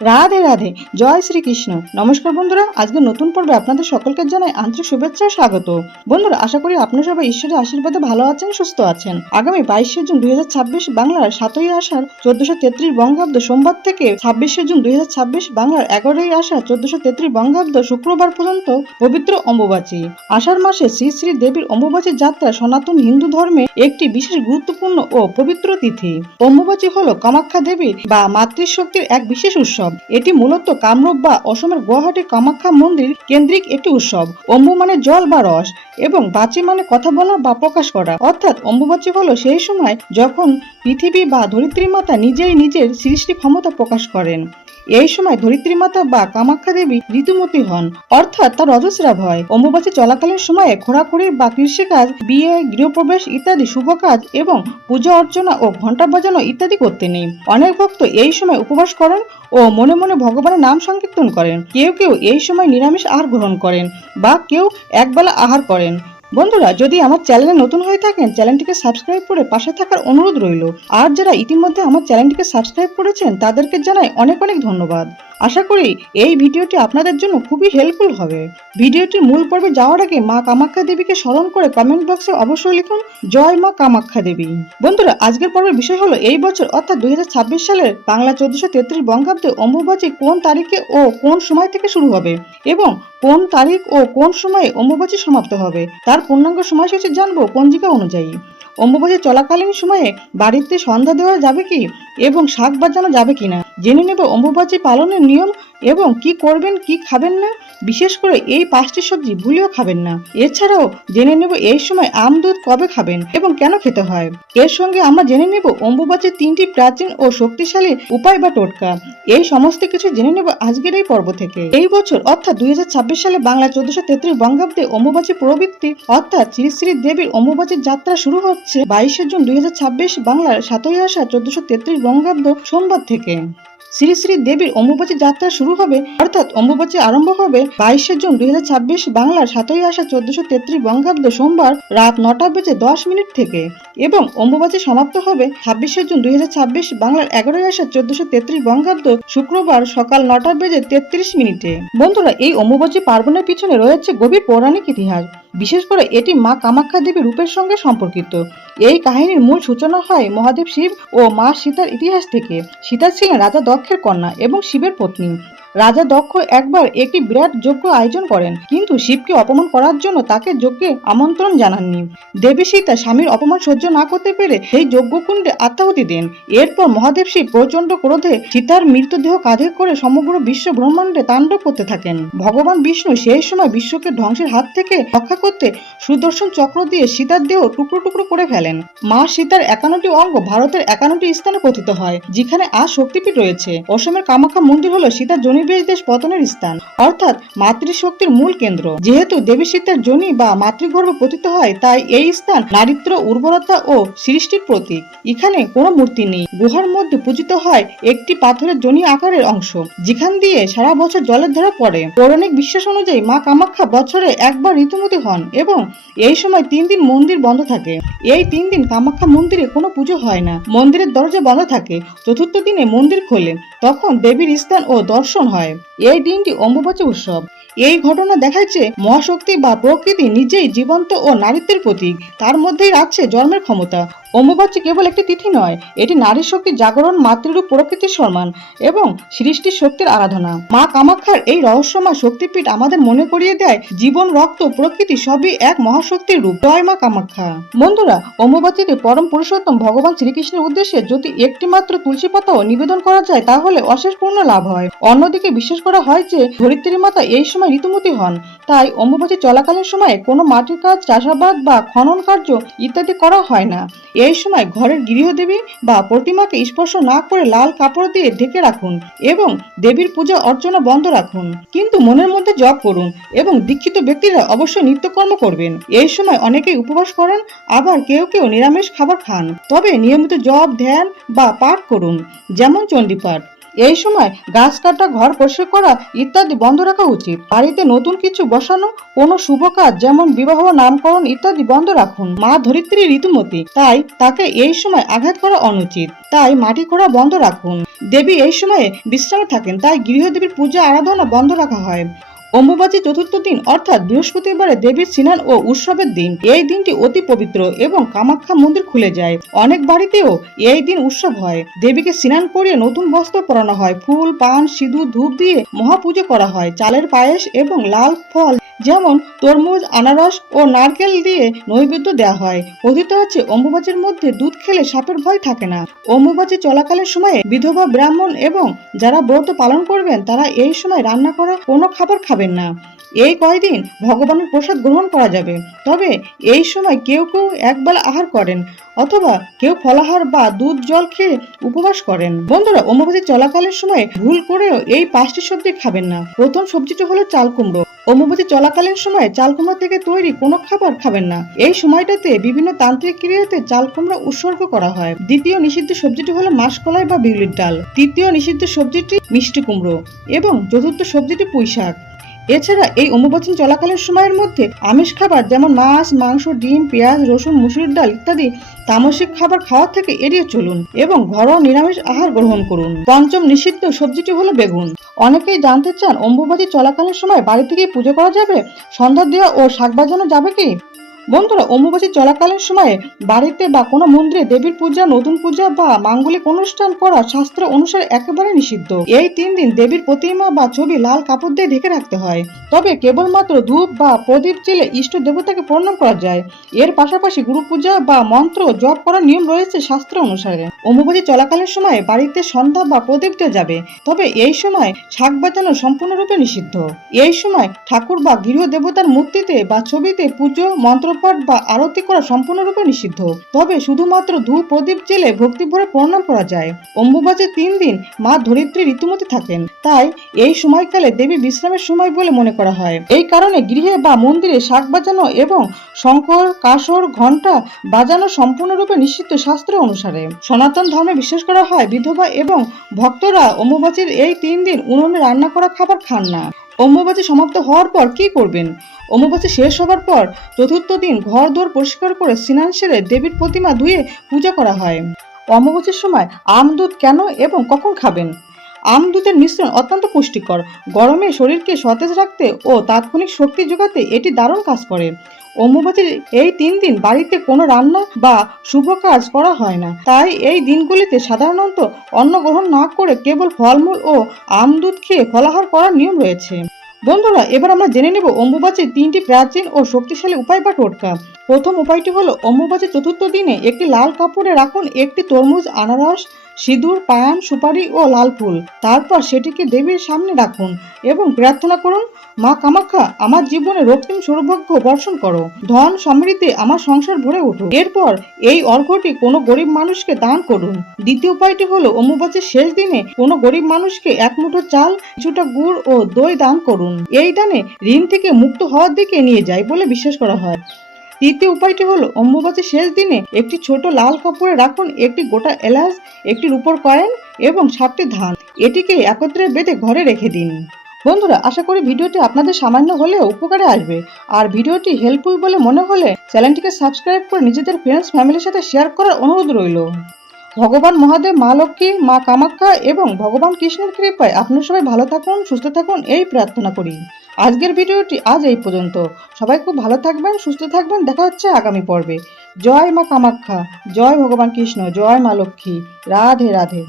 রাধে রাধে, জয় শ্রীকৃষ্ণ। নমস্কার বন্ধুরা, আজকে নতুন পর্বে আপনাদের সকলকে জানাই আন্তরিক শুভেচ্ছা ও স্বাগত। বন্ধুরা, আশা করি আপনারা সবাই ঈশ্বরের আশীর্বাদে ভালো আছেন, সুস্থ আছেন। আগামী 22শে জুন 2026 বাংলার 7ই আষাঢ় 1433 বঙ্গাব্দ সোমবার থেকে 26শে জুন 2026 বাংলার 11ই আষাঢ় 1433 বঙ্গাব্দ শুক্রবার পর্যন্ত পবিত্র অম্বুবাচী। আষাঢ় মাসে শ্রী শ্রী দেবীর অম্বুবাচী যাত্রা সনাতন হিন্দু ধর্মে একটি বিশেষ গুরুত্বপূর্ণ ও পবিত্র তিথি। অম্বুবাচী হলো কামাখ্যা দেবী বা মাতৃশক্তির এক বিশেষ উৎসব। এটি মূলত কামরূপ বা অসমের গুয়াহাটির কামাখ্যা মন্দির কেন্দ্রিক একটি উৎসব। অম্বু মানে জল বা রস এবং বাচী মানে কথা বলা বা প্রকাশ করা, অর্থাৎ অম্বুবাচী হলো সেই সময় যখন পৃথিবী বা ধরিত্রী মাতা নিজেই নিজের সৃষ্টি ক্ষমতা প্রকাশ করেন। এই সময় ধরিত্রী মাতা বা কামাখ্যা দেবী ঋতুমতী হন, অর্থাৎ তার রজস্রাব হয়। অম্বুবাচী চলাকালীন সময়ে খোরাখুরি বা কৃষিকাজ, বিয়ে, গৃহপ্রবেশ ইত্যাদি শুভ কাজ এবং পূজা অর্চনা ও ঘণ্টা বাজানো ইত্যাদি করতে নেই। অনেক ভক্ত এই সময় উপবাস করেন ও মনে মনে ভগবানের নাম সংকীর্তন করেন। কেউ কেউ এই সময় নিরামিষ আহার গ্রহণ করেন বা কেউ একবেলা আহার করেন। বন্ধুরা, যদি আমার চ্যানেলে নতুন হয়ে থাকেন, চ্যানেলটিকে সাবস্ক্রাইব করে পাশে থাকার অনুরোধ রইল। আর যারা ইতিমধ্যে আমার চ্যানেলটিকে সাবস্ক্রাইব করেছেন তাদেরকে জানাই অনেক অনেক ধন্যবাদ। আশা করি এই ভিডিওটি আপনাদের জন্য খুবই হেল্পফুল হবে। ভিডিওটির মূল পর্বে যাওয়ার আগে মা কামাখ্যা দেবীকে স্মরণ করে কমেন্ট বক্সে অবশ্যই লিখুন জয় মা কামাখ্যা দেবী। বন্ধুরা, আজকের পর্বের বিষয় হলো এই বছর অর্থাৎ 2026 সালের বাংলা 1433 বঙ্গাব্দে অম্বুবাচী কোন তারিখে ও কোন সময় থেকে শুরু হবে এবং কোন তারিখ ও কোন সময়ে অম্বুবাচী সমাপ্ত হবে তার পূর্ণাঙ্গ সময়সূচি জানবো পঞ্জিকা অনুযায়ী। অম্বুবাচী চলাকালীন সময়ে বাড়িতে সন্ধ্যা দেওয়া যাবে কি এবং শাক বাজানো যাবে কিনা জেনে নেব। অম্বুবাচী পালনের নিয়ম এবং কি করবেন কি খাবেন না, বিশেষ করে এই 5টি সবজি ভুলেও খাবেন না। এছাড়াও জেনে নেব এই সময় আম দুধ কবে খাবেন এবং কেন খেতে হয়। এর সঙ্গে আমরা জেনে নেব অম্বুবাচীর 3টি প্রাচীন ও শক্তিশালী উপায় বা টোটকা। এই সমস্ত কিছু জেনে নেব আজকের এই পর্ব থেকে। এই বছর অর্থাৎ 2026 সালে বাংলা 1433 বঙ্গাব্দে অম্বুবাচী প্রবৃত্তি অর্থাৎ শ্রী শ্রী দেবীর অম্বুবাচীর যাত্রা শুরু হচ্ছে 22শে জুন 2026 বাংলার 7ই আষাঢ় 1433 বঙ্গাব্দ সোমবার থেকে। শ্রী শ্রী দেবীর অম্বুবাচী যাত্রা শুরু হবে অর্থাৎ অম্বুবাচী আরম্ভ হবে 22শে জুন 2026 বাংলার 7ই আষাঢ় 1433 বঙ্গাব্দ সোমবার রাত 9:10 থেকে এবং অম্বুবাচী সমাপ্ত হবে 26শে জুন 2026 বাংলার 11ই আষাঢ় 1433 বঙ্গাব্দ শুক্রবার সকাল 9:33। বন্ধুরা, এই অম্বুবাচী পার্বণের পিছনে রয়েছে গভীর পৌরাণিক ইতিহাস। বিশেষ করে এটি মা কামাখ্যা দেবীর রূপের সঙ্গে সম্পর্কিত। এই কাহিনীর মূল সূচনা হয় মহাদেব শিব ও মা সীতার ইতিহাস থেকে। সীতা ছিলেন রাজা দক্ষের কন্যা এবং শিবের পত্নী। রাজা দক্ষ একবার একটি বিরাট যজ্ঞ আয়োজন করেন, কিন্তু শিবকে অপমান করার জন্য তাকে যজ্ঞে আমন্ত্রণ জানাননি। দেবী সীতা স্বামীর অপমান সহ্য না করতে পেরে সেই যজ্ঞকুণ্ডে আত্মাহুতি দেন। এরপর মহাদেব শিব প্রচন্ড ক্রোধে সীতার মৃতদেহ কাঁধে করে সমগ্র বিশ্ব ব্রহ্মাণ্ডে তাণ্ডব করতে থাকেন। ভগবান বিষ্ণু সেই সময় বিশ্বকে ধ্বংসের হাত থেকে রক্ষা করতে সুদর্শন চক্র দিয়ে সীতার দেহ টুকরো টুকরো করে ফেলেন। মা সীতার 51টি অঙ্গ ভারতের 51টি স্থানে পতিত হয়, যেখানে আজ শক্তিপীঠ রয়েছে। অসমের কামাখ্যা মন্দির হলো সীতার জনিবেশ দেশ পতনের স্থান, অর্থাৎ মাতৃশক্তির মূল কেন্দ্র। যেহেতু দেবী সীতার জনি বা মাতৃগর্ভে পতিত হয়, তাই এই স্থান নারীত্ব, উর্বরতা ও সৃষ্টির প্রতীক। এখানে কোনো মূর্তি নেই। গুহার মধ্যে পূজিত হয় একটি পাথরের জনি আকারের অংশ, যেখান দিয়ে সারা বছর জলের ধারা পড়ে। পৌরাণিক বিশ্বাস অনুযায়ী মা কামাখ্যা বছরে একবার ঋতুমতী হন এবং এই সময় 3 দিন মন্দির বন্ধ থাকে। এই 3 দিন কামাখ্যা মন্দিরে কোনো পুজো হয় না, মন্দিরের দরজা বন্ধ থাকে। চতুর্থ দিনে মন্দির খোলে, তখন দেবীর স্থান ও দর্শন হয়। এই দিনটি অম্বুবাচী উৎসব। এই ঘটনা দেখাচ্ছে মহাশক্তি বা প্রকৃতি নিজেই জীবন্ত ও নারীত্বের প্রতীক। তার মধ্যেই আছে জন্মের ক্ষমতা। অম্বুবাচী কেবল একটি তিথি নয়, এটি নারী শক্তির জাগরণ, মাতৃরূপ প্রকৃতির সম্মান এবং সৃষ্টির শক্তির আরাধনা। মা কামাখ্যার এই রহস্যময় শক্তিপীঠ আমাদের মনে করিয়ে দেয় জীবন, রক্ত, প্রকৃতি সবই এক মহাশক্তির রূপ। জয় মা কামাখ্যা। বন্ধুরা, অম্বুবাচীতে পরম পুরুষোত্তম ভগবান শ্রীকৃষ্ণের উদ্দেশ্যে যদি একটি মাত্র তুলসী পাতাও নিবেদন করা যায় তাহলে অশেষ পূর্ণ লাভ হয়। অন্যদিকে বিশ্বাস করা হয় যে ধরিত্রী মাতা এই সময় ঋতুমতী হন, তাই অম্বুবাচী চলাকালীন সময়ে কোনো মাটির কাজ, চাষাবাদ বা খনন কার্য ইত্যাদি করা হয় না। এই সময় ঘরের গৃহদেবী বা প্রতিমাকে স্পর্শ না করে লাল কাপড় দিয়ে ঢেকে রাখুন এবং দেবীর পূজা অর্চনা বন্ধ রাখুন। কিন্তু মনের মধ্যে জপ করুন এবং দীক্ষিত ব্যক্তিরা অবশ্যই নিত্যকর্ম করবেন। এই সময় অনেকেই উপবাস করেন, আবার কেউ কেউ নিরামিষ খাবার খান। তবে নিয়মিত জপ, ধ্যান বা পাঠ করুন, যেমন চণ্ডীপাঠ। এই সময় গাছ কাটা, ঘর পরিষ্কার করা ইত্যাদি বন্ধ রাখা উচিত। বাড়িতে নতুন কিছু বসানো, কোনো শুভ কাজ যেমন বিবাহ, নামকরণ ইত্যাদি বন্ধ রাখুন। মা ধরিত্রী ঋতুমতী, তাই তাকে এই সময় আঘাত করা অনুচিত, তাই মাটি খোঁড়া বন্ধ রাখুন। দেবী এই সময়ে বিশ্রামে থাকেন, তাই গৃহদেবীর পূজা আরাধনা বন্ধ রাখা হয়। অম্বুবাচী চতুর্থ দিন অর্থাৎ বৃহস্পতিবারে দেবীর স্নান ও উৎসবের দিন। এই দিনটি অতি পবিত্র এবং কামাখ্যা মন্দির খুলে যায়। অনেক বাড়িতেও এই দিন উৎসব হয়। দেবীকে স্নান করিয়ে নতুন বস্ত্র পরানো হয়, ফুল, পান, সিঁদুর, ধূপ দিয়ে মহাপুজো করা হয়। চালের পায়েস এবং লাল ফল যেমন তরমুজ, আনারস ও নারকেল দিয়ে নৈবেদ্য দেওয়া হয়। কথিত আছে অম্বুবাচীর মধ্যে দুধ খেলে সাপের ভয় থাকে না। অম্বুবাচী চলাকালীন সময়ে বিধবা, ব্রাহ্মণ এবং যারা ব্রত পালন করবেন তারা এই সময় রান্না করা কোনো খাবার খাবেন না। এই কয়দিন ভগবানের প্রসাদ গ্রহণ করা যাবে, তবে এই সময় কেউ কেউ একবেলা আহার করেন অথবা কেউ ফলাহার বা দুধ জল খেয়ে উপবাস করেন। বন্ধুরা, অম্বুবাচী চলাকালীন সময়ে ভুল করেও এই 5টি সবজি খাবেন না। প্রথম সবজিটি হলো চাল কুমড়ো। অম্বুবাচী চলাকালীন সময়ে চাল কুমড়া থেকে তৈরি কোনো খাবার খাবেন না। এই সময়টাতে বিভিন্ন তান্ত্রিক ক্রিয়াতে চাল কুমড়া উৎসর্গ করা হয়। দ্বিতীয় নিষিদ্ধ সবজিটি হলো মাসকলাই বা বিউলির ডাল। তৃতীয় নিষিদ্ধ সবজিটি মিষ্টি কুমড়ো এবং চতুর্থ সবজিটি পুঁই শাক। এছাড়া এই অম্বুবাচী চলাকালীন সময়ের মধ্যে আমিষ খাবার যেমন মাছ, মাংস, ডিম, পেঁয়াজ, রসুন, মুসুরির ডাল ইত্যাদি তামসিক খাবার খাওয়া থেকে এড়িয়ে চলুন এবং ঘরোয়া নিরামিষ আহার গ্রহণ করুন। পঞ্চম নিষিদ্ধ সবজিটি হলো বেগুন। অনেকেই জানতে চান অম্বুবাচী চলাকালীন সময় বাড়ি থেকেই পুজো করা যাবে, সন্ধ্যা দেওয়া ও শাক বাজানো যাবে কি? বন্ধুরা, অম্বুবাচী চলাকালীন সময়ে বাড়িতে বা কোনো মন্দিরে দেবীর পূজা, নতুন পূজা বা মাঙ্গলিক অনুষ্ঠান করা শাস্ত্র অনুসারে একেবারে নিষিদ্ধ। এই 3 দিন দেবীর প্রতিমা বা ছবি লাল কাপড় দিয়ে ঢেকে রাখতে হয়। তবে কেবলমাত্র ধূপ বা প্রদীপ জেলে ইষ্ট দেবতাকে প্রণাম করা যায়। এর পাশাপাশি গুরু পূজা বা মন্ত্র জপ করার নিয়ম রয়েছে শাস্ত্র অনুসারে। অম্বুবাচী চলাকালীন সময়ে বাড়িতে সন্ধ্যা বা প্রদীপ দেওয়া যাবে, তবে এই সময় শাক বাজানো সম্পূর্ণরূপে নিষিদ্ধ। এই সময় ঠাকুর বা গৃহ দেবতার মূর্তিতে বা ছবিতে পুজো, মন্ত্র পাঠ বা আরতি করা সম্পূর্ণরূপে নিষিদ্ধ। তবে শুধুমাত্র ধূপ প্রদীপ জেলে ভক্তি ভরে প্রণাম করা যায়। অম্বুবাচীর 3 দিন মা ধরিত্রী ঋতুমতী থাকেন, তাই এই সময়কালে দেবী বিশ্রামের সময় বলে মনে করা হয়। এই কারণে গৃহে বা মন্দিরে শাক বাজানো এবং শঙ্কর, কাসর, ঘণ্টা বাজানো সম্পূর্ণরূপে নিষিদ্ধ শাস্ত্র অনুসারে। সনাতন ধর্মে বিশ্বাস করা হয় বিধবা এবং ভক্তরা অম্বুবাচীর এই 3 দিন উনুনে রান্না করা খাবার খান না। অম্বুবাচী সমাপ্ত হওয়ার পর কি করবেন? অম্বুবাচী শেষ হবার পর চতুর্থ দিন ঘর দোর পরিষ্কার করে স্নান সেরে দেবীর প্রতিমা ধুয়ে পূজা করা হয়। অম্বুবাচীর সময় আম দুধ কেন এবং কখন খাবেন? আম দুধের মিশ্রণ অত্যন্ত পুষ্টিকর। গরমে শরীরকে সতেজ রাখতে ও তাৎক্ষণিক শক্তি যোগাতে এটি দারুণ কাজ করে। অম্বুবাচীর এই 3 দিন বাড়িতে কোনো রান্না বা শুভ কাজ করা হয় না, তাই এই দিনগুলিতে সাধারণত অন্ন গ্রহণ না করে কেবল ফলমূল ও আম দুধ খেয়ে ফলাহার করার নিয়ম রয়েছে। বন্ধুরা, এবার আমরা জেনে নেব অম্বুবাচীর 3টি প্রাচীন ও শক্তিশালী উপায় বা টোটকা। প্রথম উপায়টি হলো অম্বুবাচী চতুর্থ দিনে একটি লাল কাপড়ে রাখুন একটি তরমুজ, আনারস, সিঁদুর, পান, সুপারি ও লাল ফুল। তারপর সেটিকে দেবীর সামনে রাখুন এবং প্রার্থনা করুন, মা কামাখ্যা, আমার জীবনে রক্তিম সৌভাগ্য বর্ষণ করো, ধন সমৃদ্ধি আমার সংসার ভরে উঠুক। এরপর এই অর্ঘ্যটি কোনো গরিব মানুষকে দান করুন। দ্বিতীয় উপায়টি হলো অম্বুবাচীর শেষ দিনে কোনো গরিব মানুষকে 1 মুঠো চাল, কিছুটা গুড় ও দই দান করুন। এই দানে ঋণ থেকে মুক্ত হওয়ার দিকে নিয়ে যায় বলে বিশ্বাস করা হয়। তৃতীয় উপায়টি হলো অম্বুবাচীর শেষ দিনে একটি ছোট লাল কাপড়ে রাখুন একটি গোটা এলাচ, একটি রূপোর কয়েন এবং 7টি ধান। এটিকে একত্রে বেঁধে ঘরে রেখে দিন। বন্ধুরা, আশা করি ভিডিওটি আপনাদের সামান্য হলেও উপকারে আসবে। আর ভিডিওটি হেল্পফুল বলে মনে হলে চ্যানেলটিকে সাবস্ক্রাইব করে নিজেদের ফ্রেন্ডস ফ্যামিলির সাথে শেয়ার করার অনুরোধ রইল। ভগবান মহাদেব, মা লক্ষ্মী, মা কামাখ্যা এবং ভগবান কৃষ্ণের কৃপায় আপনারা সবাই ভালো থাকুন, সুস্থ থাকুন এই প্রার্থনা করি। আজকের ভিডিওটি আজ এই পর্যন্ত। সবাই খুব ভালো থাকবেন, সুস্থ থাকবেন। দেখা হচ্ছে আগামী পর্বে। জয় মা কামাখ্যা, জয় ভগবান কৃষ্ণ, জয় মা লক্ষ্মী। রাধে রাধে।